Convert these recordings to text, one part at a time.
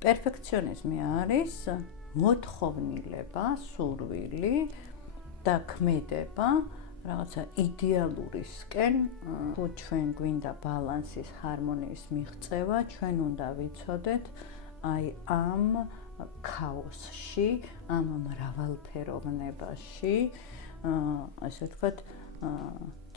პერფექციონიზმი არის მოთხოვნილება, სურვილი და ქმედება რაღაცა იდეალურისკენ, თუ ჩვენ გვინდა ბალანსის, ჰარმონიის მიღწევა, ჩვენ უნდა ვიცოდეთ აი ამ ქაოსში, ამ მრავალფეროვნებაში, ასე ვთქვათ,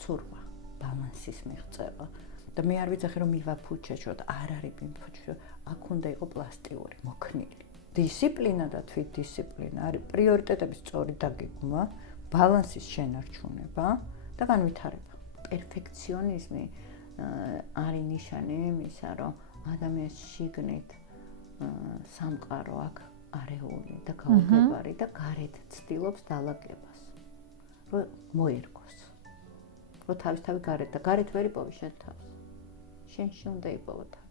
ცურვა, ბალანსის მიღწევა. და მე არ ვიცახი რომ მივაფუჩეშოთ, არ არის მივაფუჩეშო, აქ უნდა იყო პლასტიკური, მოქნილი. დისციპლინა და თვითდისციპლინა არის პრიორიტეტების სწორი დაგეგმვა, ბალანსის შენარჩუნება და განვითარება. პერფექციონიზმი არის ნიშანი იმისა, რომ ადამიანს შიგნით სამყარო აქვს არეული და გაუგებარი და გარეთ ცდილობს დალაგებას. რომ მოერგოს. რომ თავისთავად გარეთ და გარეთ ვერ იპოვი შენ თავს. შენში უნდა იპოვო თავი.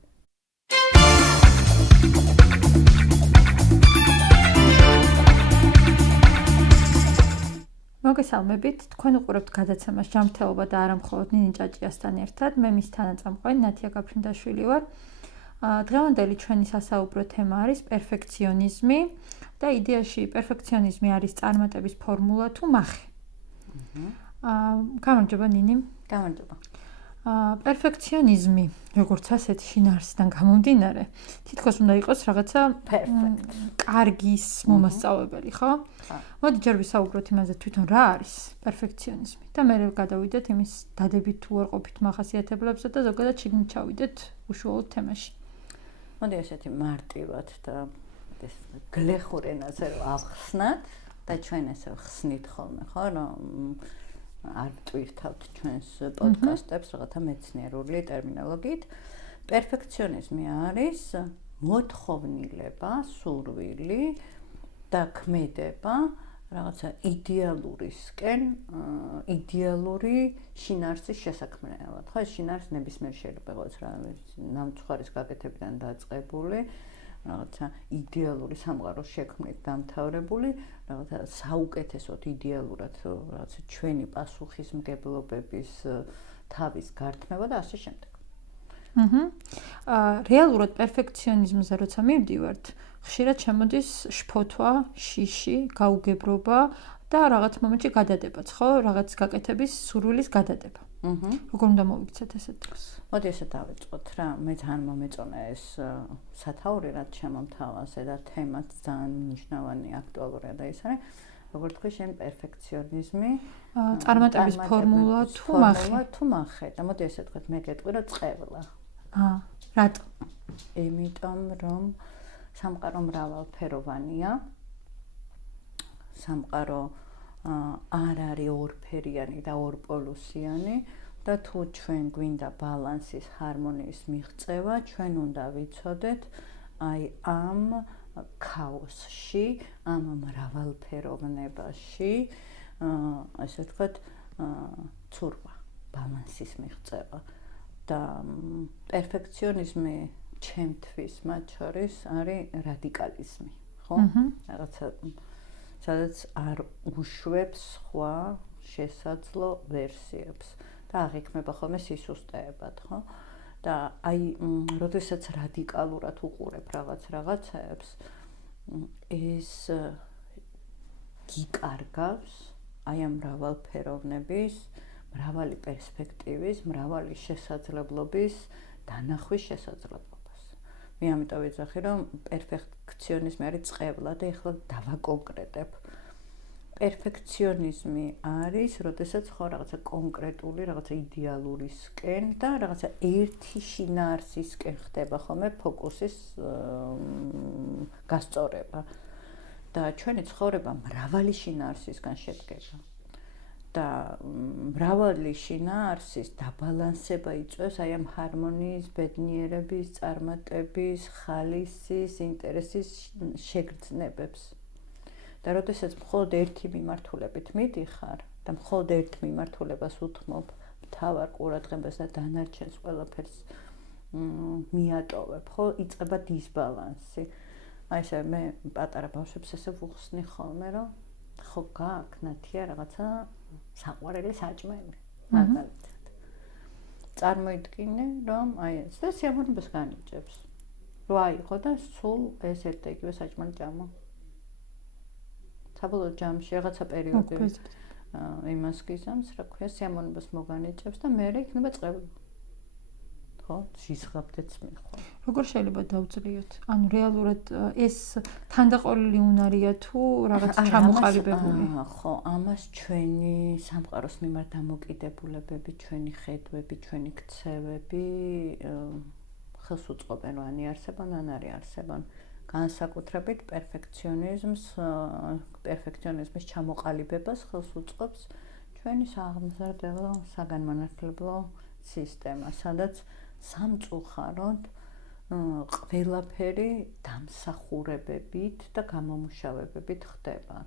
მოგესალმებით, თქვენ უყურებთ გადაცემას ჯანმრთელობა და არა მხოლოდ ნინი ჭაჭიასთან ერთად. მე მის თანაწამყვანი ნათია გაფრინდაშვილი ვარ. დღევანდელი ჩვენი სასაუბრო თემა არის პერფექციონიზმი და იდეაში პერფექციონიზმი არის წარმატების ფორმულა თუ მახე. გამარჯობა ნინი. გამარჯობა. პერფექციონიზმი, როგორც ასეთი შინაარსიდან გამომდინარე, თითქოს უნდა იყოს რაღაცა კარგის მომასწავლებელი, ხო? მოდი ჯერ ვისაუბროთ იმაზე თვითონ რა არის პერფექციონიზმი და მე გადავიდეთ იმის დადებით თუ არ ყოფით მახასიათებლებსა და ზოგადად შიგნით ჩავიდეთ უშუალოდ თემაში. მოდი ესეთი მარტივად და ეს გლეხურ ენაზე რომ ავხსნათ და ჩვენ ესე ხსნით ხოლმე, ხო, რომ არ ვტვირთავთ ჩვენს პოდკასტებს რაღაცა მეცნიერული ტერმინოლოგიით. პერფექციონიზმი არის მოთხოვნილება, სურვილი და ქმედება რაღაცა იდეალურისკენ, იდეალური შინაარსის შესაქმნელად. ხო, ეს შინაარსი ნებისმიერ შეიძლება იყოს რა, ნამცხვარის გაკეთებიდან დაწყებული, რაღაცა იდეალური სამყაროს შექმნით დამთავრებული, რაღაცა საუკეთესოდ იდეალურად რაღაცა ჩვენი პასუხისმგებლობების თავის გართმევა და ასე შემდეგ. რეალურად პერფექციონიზმზე როცა მივდივართ, ხშირად შემოდის შფოთვა, შიში, გაუგებრობა და რაღაც მომენტში გადადებაც, ხო? რაღაც გაკეთების სურვილის გადადება. როგორ უნდა მოვიქცეთ ესეთ დროს? მოდი ესე დავიწყოთ რა, მე ძალიან მომეწონა ეს სათაური, რაც შემომთავაზე და თემაც ძალიან მნიშვნელოვანი, აქტუალურია და ის არის, როგორ თქვი შენ პერფექციონიზმი, წარმატების ფორმულა თუ მახე? თუ მახე. და მოდი ესე ვთქვათ, მე გეტყვი რა წყევლა. რატო? იმიტომ რომ სამყარო მრავალფეროვანია. სამყარო არ არის ორფერიანი და ორპოლუსიანი და თუ ჩვენ გვინდა ბალანსის, ჰარმონიის მიღწევა, ჩვენ უნდა ვიცოდეთ აი ამ ქაოსში, ამ მრავალფეროვნებაში, ასე ვთქვათ, ცურვა, ბალანსის მიღწევა და პერფექციონიზმი ჩემთვის მათ შორის არის რადიკალიზმი, ხო? რაღაცა სადაც არ უშვებს სხვა შესაძლო ვერსიებს და აღიქმება ხოლმე სისუსტეებად, ხო? და აი, როდესაც რადიკალურად უყურებ რაღაცებს, ეს გიკარგავს აი ამ მრავალფეროვნების, მრავალი პერსპექტივის, მრავალი შესაძლებლობის დანახვის შესაძლებლობას. მე ამიტომ ვიძახი, რომ პერფექციონიზმი არის წყევლა და ეხლა დავაკონკრეტებ. პერფექციონიზმი არის, როდესაც ხო რაღაცა კონკრეტული, რაღაცა იდეალურისკენ და რაღაცა ერთი შინაარსისკენ ხდება ხოლმე ფოკუსის გასწორება. და ჩვენი ცხოვრება მრავალი შინაარსისგან შედგება. და მრავალი შინაარსის დაბალანსება იწვევს აი ამ ჰარმონიის, ბედნიერების, წარმატების, ხალისის, ინტერესის შეგრძნებებს. და როდესაც მხოლოდ ერთი მიმართულებით მიდიხარ და მხოლოდ ერთ მიმართულებას უთმობ მთავარ ყურადღებას და დანარჩენს ყველაფერს მიატოვებ, ხო, იწყება დისბალანსი. აი ესე მე პატარა ბავშვებს ესე ვუხსნი ხოლმე, რომ ხო გააქვს ნათია რაღაცა საყვარელი საჭმელი, მაგალითად. წარმოიდგინე, რომ აი ეს და სიამოვნებას განიჭებს. რო აიღო და სულ ეს ერთ და იგივე საჭმელი ჭამა. საბოლოო ჯამში რაღაცა პერიოდი იმას გიზამს, რა ქვია, სიამოვნებას მოგანიჭებს და მე იქნება წყევი. ხო, ზიზღაბდეც მიხვალ. როგორ შეიძლება დავწლიოთ? ანუ რეალურად ეს თანდაყოლილი უნარია თუ რაღაც ჩამოყალიბებული? ხო, ამას ჩვენი სამყაროს მიმართ დამოკიდებულებები, ჩვენი ხედვები, ჩვენი ქცევები ხელს უწყობენ, რომ ანი არსებობენ, ან არ არსებობენ. განსაკუთრებით პერფექციონიზმის ჩამოყალიბებას ხელს უწყობს ჩვენი საღმრთელო საგანმანათლებლო სისტემა, სადაც სამწუხაროდ ყველაფერი დამსახურებებით და გამომუშავებებით ხდება.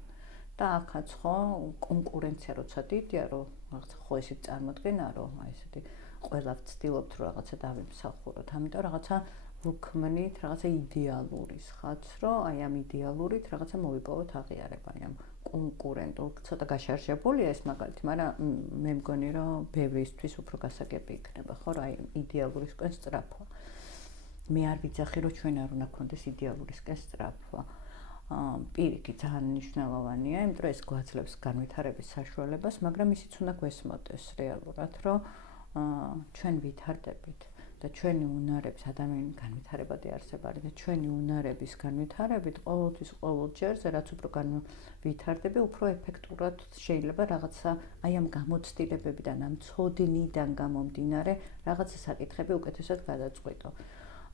და ახაც ხო კონკურენცია როცა დიდია, რომ რაღაცა ხო ისე წარმოდგენა, რომ აი ესეთი ყველა ვცდილობთ რომ რაღაცა დავიმსახუროთ. ამიტომ რაღაცა ვუქმნით, რაღაცა იდეალურის ხაც, რომ აი ამ იდეალურით რაღაცა მოვიპოვოთ აღიარება, აი ამ კონკურენტულ, ცოტა გაშარჟებულია ეს მაგალითი, მაგრამ მე მგონი რომ ბევრისთვის უფრო გასაგები იქნება, ხო, რომ აი იდეალურისკენ სწრაფვა. მე არ ვიცახი რომ ჩვენ არ უნდა გქონდეს იდეალურისკენ სწრაფვა. პირიქით ძალიან მნიშვნელოვანია, იმიტომ რომ ეს გვაძლევს განვითარების საშუალებას, მაგრამ ისიც უნდა გვესმოდეს რეალურად, რომ ჩვენ ვითარდებით და ჩვენი უნარების ადამიანის განვითარებადი არსება არის და ჩვენი უნარების განვითარებით ყოველთვის ყოველ ჯერზე რაც უფრო ვითარდები, უფრო ეფექტურად შეიძლება რაღაცა აი ამ გამოცდილებებიდან, ამ ცოდნიდან გამომდინარე რაღაცა საკითხები უკეთესად გადაწყვიტო.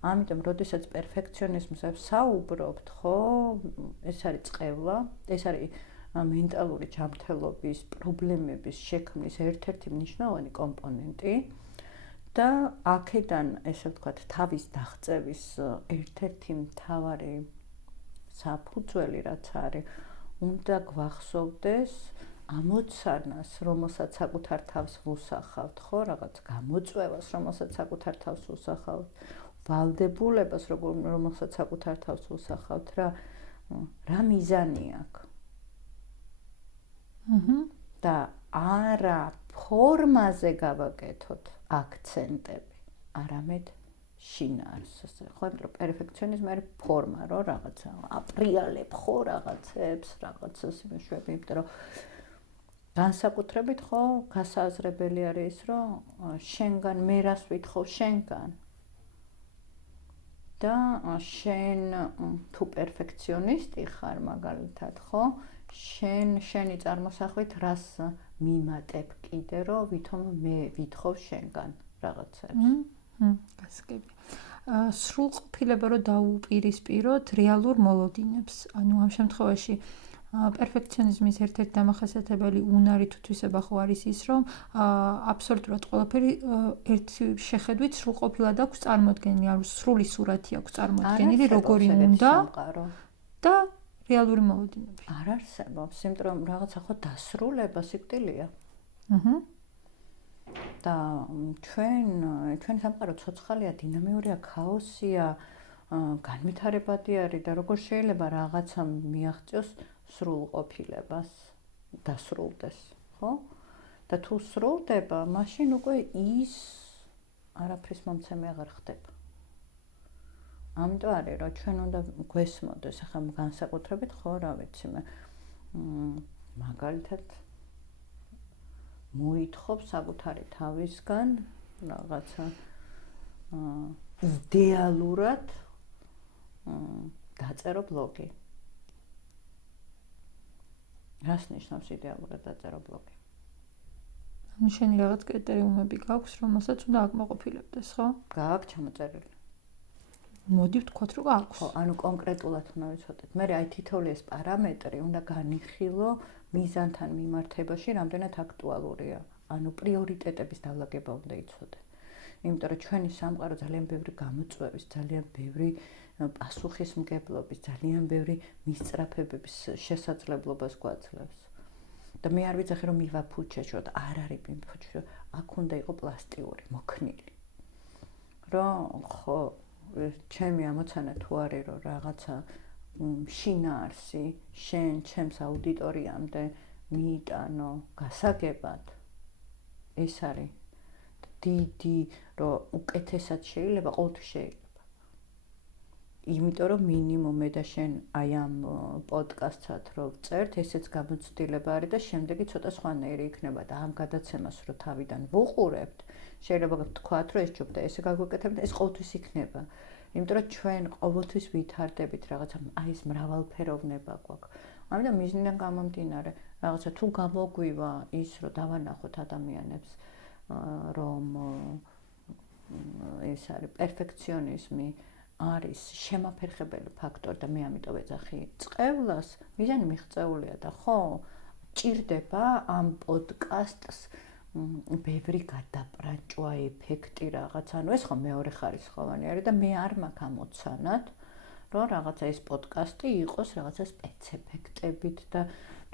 ამიტომ, როდესაც პერფექციონიზმს საუბრობთ, ხო, ეს არის წყევლა, ეს არის მენტალური ჯანმრთელობის პრობლემების შექმნის ერთ-ერთი მნიშვნელოვანი კომპონენტი და აქედან, ესე ვთქვათ, თავის დაღწევის ერთ-ერთი მთავარი საფუძველი რაც არის, უნდა გვახსოვდეს ამოცანას, რომელსაც საკუთარ თავს ვუსახავთ, ხო, რაღაც გამოწვევას, რომელსაც საკუთარ თავს ვუსახავთ. ვალდებულებას, რომელსაც საკუთარ თავს ვუსახავთ, რა მიზანი აქვს. და არა ფორმაზე გავაკეთოთ აქცენტები, არამედ შინაარსზე. ხო, იმიტომ რომ პერფექციონიზმი არის ფორმა, რომ რაღაცა აპრიალებ ხო რაღაცებს, რაღაცას იმეშვები, იმიტომ რომ განსაკუთრებით ხო გასააზრებელი არის ის, რომ შენგან მე რას ვითხოვ შენგან. და შენ თუ პერფექციონისტი ხარ მაგალითად, ხო? შენი წარმოსახვით რას მიმატებ კიდე, რომ ვითომ მე ვითხოვ შენგან რაღაცებს. გასაგები. სრულყოფილება რომ დაუპირისპიროთ რეალურ მოლოდინებს. ანუ ამ შემთხვევაში პერფექციონიზმის ერთ-ერთი დამახასიათებელი უნარი თუ თვისება ხო არის ის, რომ აბსოლუტურად ყველაფერი ერთი შეხედვით სრულყოფილად აქვს წარმოდგენილი, ანუ სრული სურათი აქვს წარმოდგენილი, როგორი უნდა და რეალური მოლოდინები. არ არსებობს, იმიტომ რომ რაღაცა ხო დასრულება სიკვდილია. და ჩვენ სამყარო ცოცხალია, დინამიურია, ქაოსია, განვითარებადი არის და როგორ შეიძლება რაღაცა მიაღწიოს სრულყოფილებას, დასრულდეს, ხო? და თუ სრულდება, მაშინ უკვე ის არაფრის მომცემი აღარ ხდება. ამიტომ არის, რომ ჩვენ უნდა გვესმოდეს, ახლა განსაკუთრებით ხო, რა ვიცი მე, მაგალითად მოითხოვ საკუთარი თავისგან რაღაცა იდეალურად დაწერო ბლოგი. რას ნიშნავს იდეალურად დაწერო ბლოგი? ანუ შენი რაღაც კრიტერიუმები გაქვს, რომელსაც უნდა აკმაყოფილებდეს, ხო? გააქვს ჩამოწერილი. მოდი ვთქვათ, რომ აქვს. ხო, ანუ კონკრეტულად უნდა ვიცოდეთ. მე აი თითოეული ეს პარამეტრი უნდა განიხილო მიზანთან მიმართებაში, რამდენად აქტუალურია. ანუ პრიორიტეტების დალაგება უნდა იცოდეთ. იმიტომ რომ ჩვენი სამყარო ძალიან ბევრი გამოწვევის, ძალიან ბევრი პასუხისმგებლობის, ძალიან ბევრი მისწრაფებების შესაძლებლობას გვაძლევს. და მე არ ვიცახი რომ მივაფუჩეშო და არ არის მივაფუჩეშო, აქ უნდა იყო პლასტიური, მოქნილი. რომ ხო ჩემი ამოცანა თუ არის რომ რაღაცა შინაარსი შენ ჩემს აუდიტორიამდე მიიტანო გასაგებად, ეს არის დიდი, რომ უკეთესად შეიძლება, ყოველთვის შეიძლება. იმიტომ რომ მინიმუმ მე და შენ აი ამ პოდკასტსაც რო წერთ, ესეც გამოცდილება არის და შემდეგი ცოტა სხვანაირი იქნება და ამ გადაცემას რო თავიდან ვუყურებთ, შეიძლება ვთქვათ, რომ ეს ჯობდა ესე გაგვეკეთებთ, ეს ყოველთვის იქნება. იმიტომ რომ ჩვენ ყოველთვის ვითარდებით რაღაცა, აი ეს მრავალფეროვნება გვაქვს. ამიტომ მიზნიდან გამომდინარე, რაღაცა თუ გამოგვივა ის, რომ დავანახოთ ადამიანებს, რომ ეს არის პერფექციონიზმი არის შემაფერხებელი ფაქტორი და მე ამიტომ ეძახი წყევლას, მიზანი მიღწეულია და ხო, ჭირდება ამ პოდკასტს ბევრი გადაპრანჭვა ეფექტი რაღაცა, ანუ ეს ხო მეორე ხარისხოვანი არის და მე არ მაქვს ამოცანად, რომ რაღაცა ეს პოდკასტი იყოს რაღაცა სპეცეფექტებით და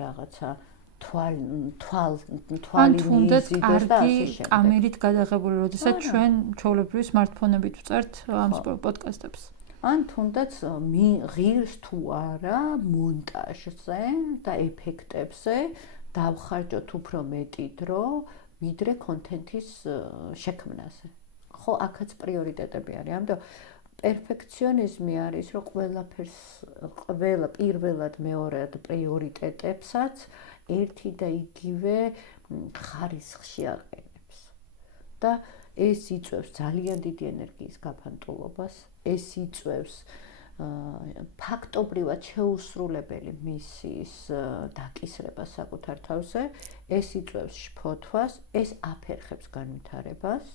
რაღაცა თვალი მიზიდოს და ასე შემდეგ. კამერით გადაღებული, როდესაც ჩვენ ჩვეულებრივი smartphone-ებით ვწერთ ამ პოდკასტებს. ან თუნდაც ღირს თუ არა მონტაჟზე და ეფექტებზე დავხარჯოთ უფრო მეტი დრო, ვიდრე კონტენტის შექმნაზე. ხო, აქაც პრიორიტეტები არის. ამიტომ პერფექციონიზმი არის, რომ ყველა პირველად მეორედ პრიორიტეტებსაც ერთი და იგივე ხარისხში აყენებს. და ეს იწვევს ძალიან დიდი ენერგიის გაფანტულობას, ეს იწვევს ფაქტობრივად შეუსრულებელი მისიის დაკისრებას საკუთარ თავზე, ეს იწვევს შფოთვას, ეს აფერხებს განვითარებას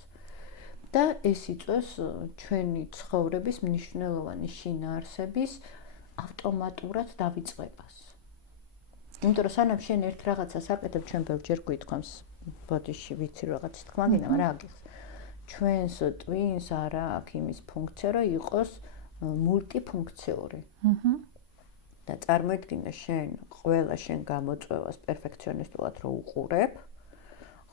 და ეს იწვევს ჩვენი ცხოვრების მნიშვნელოვანი შინაარსების ავტომატურად დავიწყებას. იმიტომ რომ სანამ შენ ერთ რაღაცას აკეთებ, ჩვენ ბევრჯერ გვითხოვს ბოდიში ვიცი რაღაც თქმა გინდა, მაგრამ აგიხს. ჩვენს ტვინს არა აქვს იმის ფუნქცია, რომ იყოს მულტიფუნქციური. და წარმოიდგინე შენ გამოწვევას პერფექციონისტულად რო უყურებ,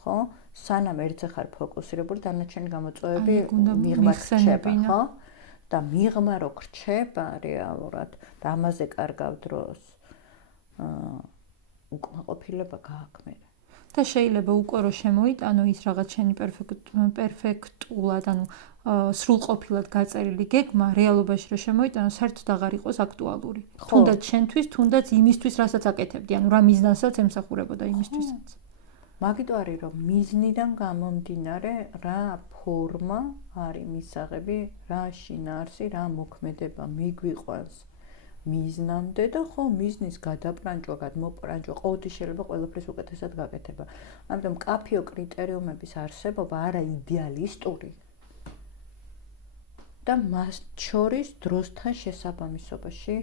ხო? სანამ ერთზე ხარ ფოკუსირებული, დანარჩენი გამოწვევები მიღმა რჩება, ხო? და მიღმა რო რჩება რეალურად და ამაზე კარგავ დროს უკმაყოფილება გააქმერე. და შეიძლება უკვე რო შემოიტანო ის რაღაც შენი პერფექტულად, ანუ სრულყოფილად გაწერილი გეგმა, რეალობაში რო შემოიტანო, საერთოდ აღარ იყოს აქტუალური. თუნდაც შენთვის, თუნდაც იმისთვის, რასაც აკეთებდი, ანუ რა მიზნასაც ემსახურებოდა იმისთვისაც. მაგიტო არის, რომ მიზნიდან გამომდინარე, რა ფორმა არის მისაღები, რა შინაარსი, რა მოქმედება მიგვიყვანს მიზნამდე და ხო, მიზნის გადაპრანჭვა, გადმოპრანჭვა, ყოველთვის შეიძლება ყველაფრის უკეთესად გაკეთება. ამიტომ კაფიო კრიტერიუმების არსებობა არა იდეალისტური და მას შორის დროსთან შესაბამისობაში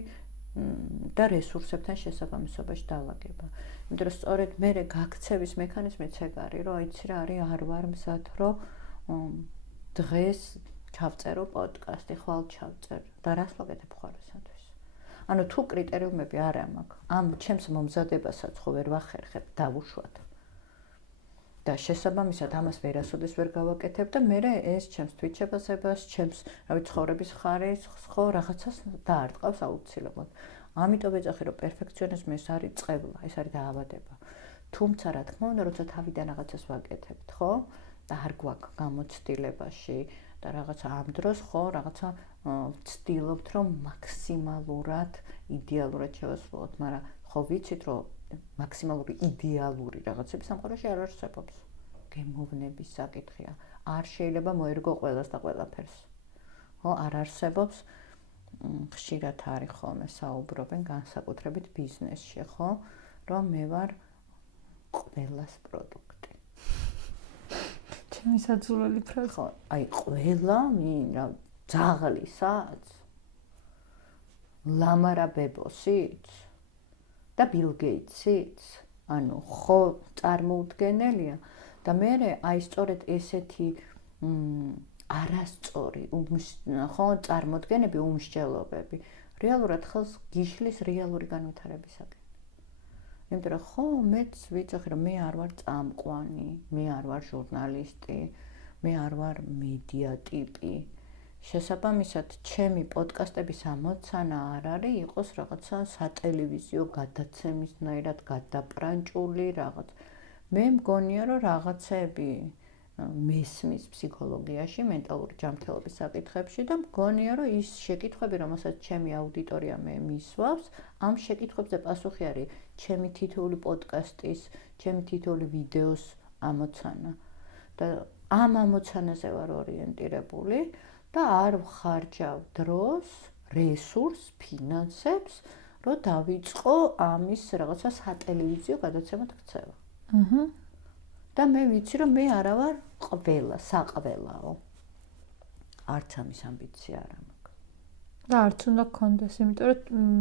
და რესურსებთან შესაბამისობაში დალაგება. იმიტომ რომ სწორედ მე გაქცევის მექანიზმიც ეგ არის, რომ იცი რა არის, არ ვარ მზად, რომ დღეს ჩავწერო პოდკასტი, ხვალ ჩავწერ და რას ვაკეთებ ხვალისათვის. ანუ თუ კრიტერიუმები არ მაქვს, ამ ჩემს მომზადებასაც ხო ვერ ვახერხებ, დავუშვათ. და შესაბამისად ამას ვერასოდეს ვერ გავაკეთებ და მე ეს ჩემს თვითშეფასებას, ჩემს ცხოვრების ხარისხს ხო რაღაცას დაარტყავს აუცილებლად. ამიტომ ეძახი, რომ პერფექციონიზმი ეს არის წყევლა, ეს არის დაავადება. თუმცა რა თქმა უნდა, როცა თავიდან რაღაცას ვაკეთებთ, ხო? და არ გვაქვს გამოცდილებაში და რაღაცა ამ დროს ხო, რაღაცა ვცდილობთ, რომ მაქსიმალურად იდეალურად შევასრულოთ, მაგრამ ხო ვიცით, რომ მაქსიმალური იდეალური რაღაცები სამყაროში არ არსებობს. გემოვნების საკითხია. არ შეიძლება მოერგო ყველას და ყველაფერს. ხო, არ არსებობს. ხშირად არის ხოლმე საუბრობენ განსაკუთრებით ბიზნესში, ხო, რომ მე ვარ ყველას პროდუქტი. ჩემი საძულელი ფრაზა. ხო, აი ყველა ძაღლისაც ლამარა ბებოსიც და ბილ გეიტსიც, ანუ ხო წარმოუდგენელია და მე აი სწორედ ესეთი არასწორი ხო წარმოდგენები, უმსჯელობები რეალურად ხელს გიშლის რეალური განვითარებისაკენ. იმიტომ რომ ხო მეც ვიცოდი რომ მე არ ვარ წამყვანი, მე არ ვარ ჟურნალისტი, მე არ ვარ მედია ტიპი. შესაბამისად, ჩემი პოდკასტების ამოცანა არ არის იყოს რაღაცა სატელევიზიო გადაცემისნაირად გადაპრანჭული რაღაც. მე მგონია რომ რაღაცები მესმის ფსიქოლოგიაში, მენტალური ჯანმრთელობის საკითხებში და მგონია, რომ ის შეკითხვები, რომელსაც ჩემი აუდიტორია მე მისვავს, ამ შეკითხვებზე პასუხი არის ჩემი თითოეული პოდკასტის, ჩემი თითოეული ვიდეოს ამოცანა. და ამ ამოცანაზე ვარ ორიენტირებული და არ ვხარჯავ დროს, რესურსს, ფინანსებს, რომ დავიწყო ამის რაღაცა სატელევიზიო გადაცემად ქცევა. და მე ვიცი, რომ მე არა ვარ საყველაო. არც ამის ამბიცია არ მაქვს. და არც უნდა გქონდეს, იმიტომ რომ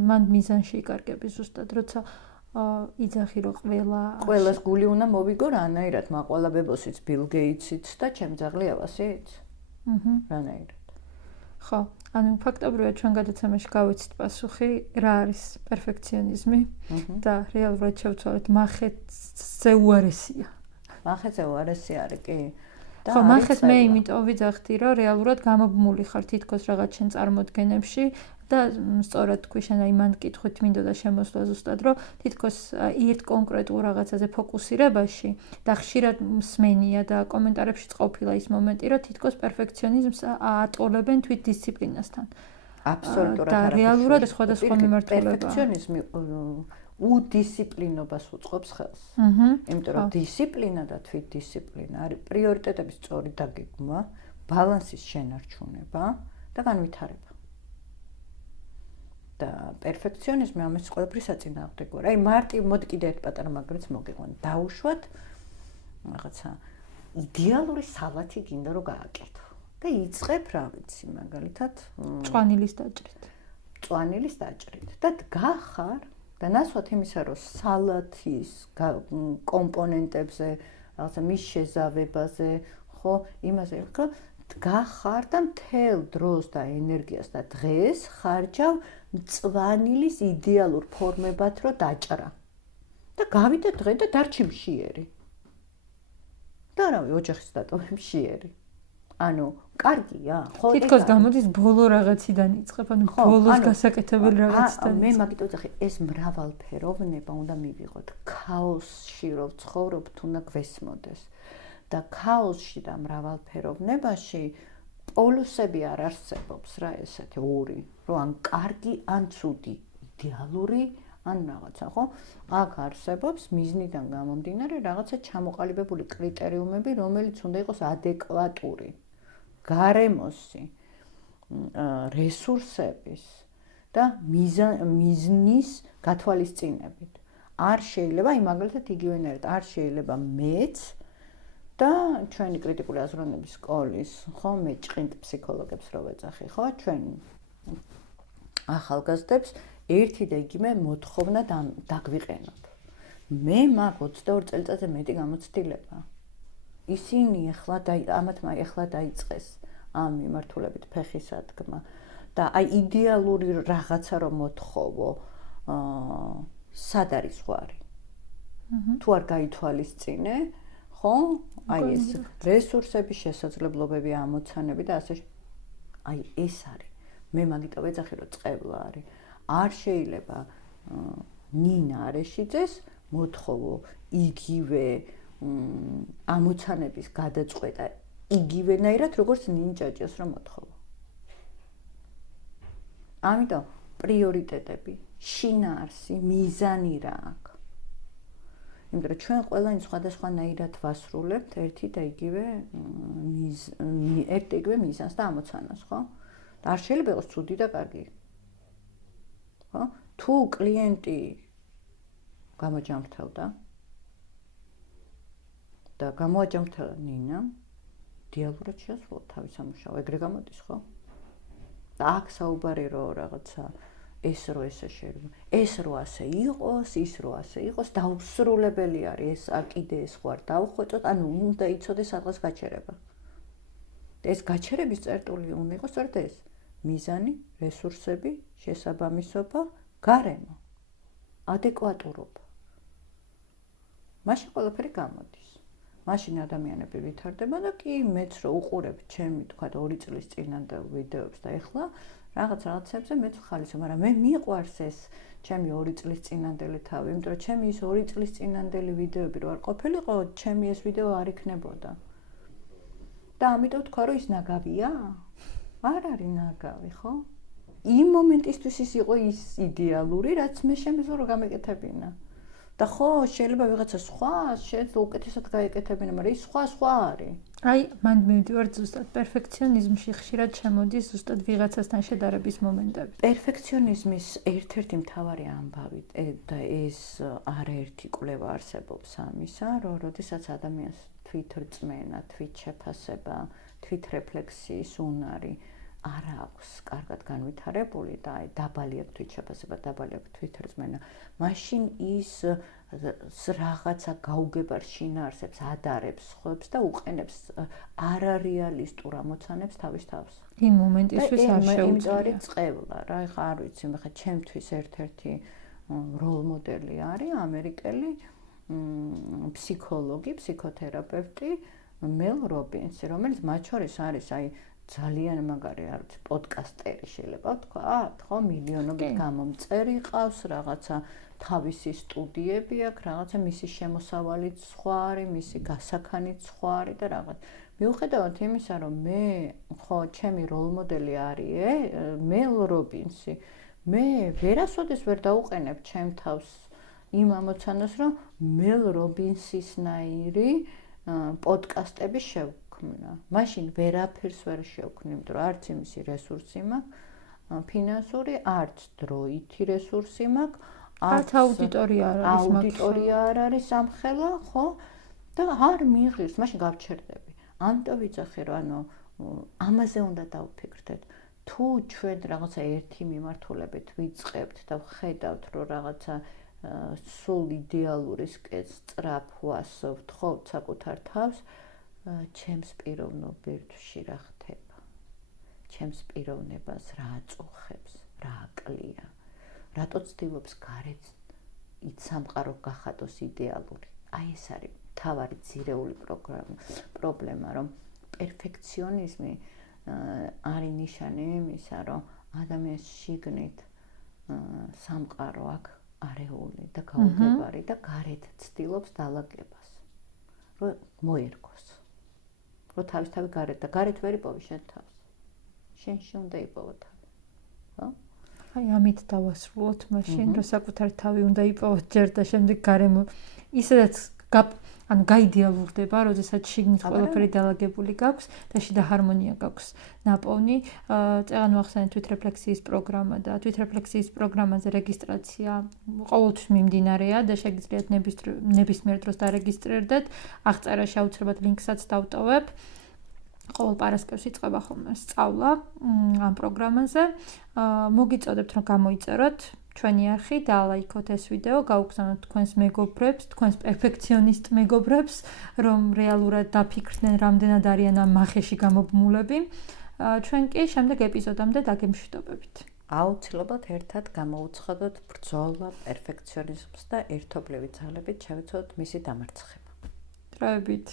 მან მიზანში იკარგები ზუსტად, როცა იძახი რომ ყველას გული უნდა მოვიგო რანაირად, მაყვალა ბებოსიც, ბილ გეიტსიც და ჩემ ძაღლი ავასიც. რანაირად. ხო, ანუ ფაქტობრივად ჩვენ გადაცემაში გავიცით პასუხი, რა არის პერფექციონიზმი და რეალურად შევცვალეთ მახეზე უარესია. მახეზე უარესი არის კი. ხო, მახეს მე იმიტომ ვიძახდი, რომ რეალურად გამობმული ხარ თითქოს რაღაც შენ წარმოდგენებში და სწორად თქვი შენ აი მან კითხვით მინდოდა შემოსვლა ზუსტად, რომ თითქოს ერთ კონკრეტულ რაღაცაზე ფოკუსირებაში და ხშირად მსმენია და კომენტარებში ყოფილა ის მომენტი, რომ თითქოს პერფექციონიზმს ატოლებენ თვით დისციპლინასთან. აბსოლუტურად და რეალურად სხვადასხვა მიმართულება. პერფექციონიზმი უდისციპლინობას უწყობს ხელს. იმიტომ რომ დისციპლინა და თვით დისციპლინა არის პრიორიტეტების სწორი დაგეგმვა, ბალანსის შენარჩუნება და განვითარება. და პერფექციონიზმი ამის ყველაფრის საწინააღმდეგოა. აი მარტივ მოდი კიდე ერთ პატარა მაგრიც მოგიყვან. დაუშვათ რაღაცა იდეალური სალათი გინდა რომ გააკეთო. და იწყებ რა ვიცი, მაგალითად, წვანილის დაჭრით. წვანილის დაჭრით და დგახარ და ნაცვლად იმისა, რომ სალათის კომპონენტებზე, რაღაცა მის შეზავებაზე, ხო, იმაზე, რომ დგახარ და მთელ დროს და ენერგიას და დღეს ხარჯავ წვანილის იდეალურ ფორმებად რო დაჭრა. და გავიდა დღე და დარჩი მშიერი. და რავი, ოჯახის დატოვე მშიერი. ანუ, კარგია, ხო? თითქოს გამოდის ბოლო რაღაციდან იწყებ, ანუ ბოლოს გასაკეთებელი რაღაციდან. მე მაგიტო ვძახი, ეს მრავალფეროვნება უნდა მივიღოთ. ქაოსში რო ვცხოვრობთ, უნდა გვესმოდეს. და ქაოსში და მრავალფეროვნებაში პოლუსები არ არსებობს რა ესეთი ორი, რომ ან კარგი, ან ცუდი, იდეალური, ან რაღაცა, ხო? აქ არსებობს მიზნიდან გამომდინარე რაღაცა ჩამოყალიბებული კრიტერიუმები, რომელიც უნდა იყოს ადეკვატური. გარემოსი, რესურსების და მიზნის გათვალისწინებით. არ შეიძლება, აი მაგალითად იგივენერად, არ შეიძლება მეც და ჩვენი კრიტიკული აზროვნების სკოლის, ხო, მე ჭყინტ ფსიქოლოგებს რო ვეძახი, ხო, ჩვენ ახალგაზრდებს ერთი და იგივე მოთხოვნა დაგვიყენოთ. მე მაგ 22 წელიწადზე მეტი გამოცდილება. ისინი ამათმა ეხლა დაიწყეს ამ მიმართულებით ფეხისადგმა და აი იდეალური რაღაცა რომ მოთხოვო, სად არის ზღვარი? თუ არ გაითვალისწინე, ხო? აი ეს რესურსების შესაძლებლობები, ამოცანები და ასე აი ეს არის. მე მაგიტო ვეძახი რომ წყევლა არის. არ შეიძლება ნინა არეშიძეს მოთხოვო იგივე ამოცანების გადაწყვეტა იგივენაირად როგორც ნინჯაჭიოს რომ მოთხოვო. ამიტომ პრიორიტეტები, შინაარსი, მიზანი რა აქვს. იმიტომ რომ ჩვენ ყველანი სხვადასხვანაირად ვასრულებთ ერთი და იგივე მიზანს და ამოცანას, ხო? და არ შეიძლება იყოს ცუდი და კარგი. ხო? თუ კლიენტი გამოჯამრთელდა და გამოაჯამრთელა ნინა, დიალოგურად შეასრულა თავის სამუშაო, ეგრე გამოდის, ხო? და აქ საუბარი რომ რაღაცა ეს რო ესე შეიძლება, ეს რო ასე იყოს, ის რო ასე იყოს, დაუსრულებელი არის, ეს კიდე ეს ხوار დავხვეწოთ, ანუ უნდა იცოდეს სადღაც გაჩერება. ეს გაჩერების წერტული უნდა იყოს სწორედ ეს. მიზანი, რესურსები, შესაბამისობა, გარემო, ადეკვატურობა. მაშინ ყველაფერი გამოდის. მაშინ ადამიანები ვითარდება და კი მეც რო უყურებ ჩემი თქვა 2 წლის წინანდელ ვიდეოებს და ეხლა რაღაცებზე მეც ხალისო, მაგრამ მე მიყვარს ეს ჩემი 2 წლის წინანდელი თავი, იმიტომ რომ ჩემი ის 2 წლის წინანდელი ვიდეოები რო არ ყოფილიყო, ჩემი ეს ვიდეო არ იქნებოდა. და ამიტომ თქვა რომ ის ნაგავია? არ არის ნაგავი, ხო? იმ მომენტისთვის ის იყო ის იდეალური, რაც მე შემიძლია რომ გამეკეთებინა. და ხო, შეიძლება ვიღაცა სხვა შეიძლება უკეთესად გაეკეთებინა, მაგრამ ის სხვა არის. აი, მან მივდივარ ზუსტად პერფექციონიზმში ხშირად შემოდის ზუსტად ვიღაცასთან შედარების მომენტები. პერფექციონიზმის ერთ-ერთი მთავარი ამბავი და ეს არაერთი კვლევა არსებობს ამისა, რომ როდესაც ადამიანს თვითრწმენა, თვითშეფასება, თვითრეფლექსიის უნარი არ აქვს კარგად განვითარებული და აი დაბალი აქვს თვითშეფასება, დაბალი აქვს თვითრწმენა, მაშინ ის რაღაცა გაუგებარ შინაარსებს ადარებს, ხვებს და უყენებს არარეალისტურ ამოცანებს თავის თავს. იმ მომენტისთვის არ შეუძლია. არის წყევლა რა, ეხა არ ვიცი, ხა ჩემთვის ერთ-ერთი როლ მოდელი არის ამერიკელი ფსიქოლოგი, ფსიქოთერაპევტი მელ რობინსი, რომელიც მათ შორის არის აი ძალიან მაგარი არის პოდკასტერი შეიძლება ვთქვა, ხო, მილიონობით გამომწერი ყავს, რაღაცა თავისი სტუდიები აქვს, რაღაცა მისი შემოსავალიც სხვა არის, მისი გასაქანიც სხვა არის და რაღაც. მიუხედავად იმისა, რომ მე ხო ჩემი როლ მოდელი არის მელ რობინსი, მე ვერასოდეს ვერ დაუყენებ ჩემ თავს იმ ამოცანას, რომ მელ რობინსისნაირი პოდკასტები შევქმნა. მაშინ ვერაფერს ვერ შევქმნი, იმიტომ რომ არც იმისი რესურსი მაქვს, ფინანსური, არც დროითი რესურსი მაქვს, არც აუდიტორია არ არის, აუდიტორია არ არის სამხელა, ხო? და არ მიიღებს, მაშინ გავჩერდები. ამიტომ ვიცახე, რომ ანუ ამაზე უნდა დავფიქრდეთ. თუ ჩვენ რაღაცა ერთი მიმართულებით ვიწყებთ და ვხედავთ, რომ რაღაცა სულ იდეალურისკენ სწრაფ ვასოვთ, ხო, საკუთარ თავს, ჩემს პიროვნულ ბირთვში რა ხდება? ჩემს პიროვნებას რა აწუხებს, რა აკლია? რატო ცდილობს გარეთ სამყარო გახადოს იდეალური? აი ეს არის მთავარი ძირეული პრობლემა, რომ პერფექციონიზმი არის ნიშანი იმისა, რომ ადამიანს შიგნით სამყარო აქვს არეული და გაუგებარი და გარეთ ცდილობს დალაგებას, რომ მოერგოს. რომ თავი გარეთ და გარეთ ვერ იპოვი შენ თავს. შენში უნდა იპოვო თავი. ხო? აი ამით დავასრულოთ მაშინ, რომ საკუთარ თავი უნდა იპოვოთ ჯერ და შემდეგ გარემო ისედაც ანუ გაიდეალურდება, როდესაც შიგნით ყველაფერი დალაგებული გაქვს და შიდა ჰარმონია გაქვს ნაპოვნი. წეგან ვახსენეთ თვითრეფლექსიის პროგრამა და თვითრეფლექსიის პროგრამაზე რეგისტრაცია ყოველთვის მიმდინარეა და შეგიძლიათ ნებისმიერ დროს დარეგისტრირდეთ. აღწერაში აუცილებლად ლინკსაც დავტოვებ. ყოველ პარასკევს იწყება ხოლმე სწავლა ამ პროგრამაზე. მოგიწოდებთ რომ გამოიწეროთ ჩვენი არხი, დაალაიქოთ ეს ვიდეო, გაუგზავნოთ თქვენს მეგობრებს, თქვენს პერფექციონისტ მეგობრებს, რომ რეალურად დაფიქრდნენ, რამდენად არიან ამ მახეში გამობმულები. ჩვენ კი შემდეგ ეპიზოდამდე დაგემშვიდობებით. აუცილებლად ერთად გამოუცხადოთ ბრძოლა პერფექციონიზმს და ერთობლივი ძალებით შევეცადოთ მისი დამარცხება. დროებით.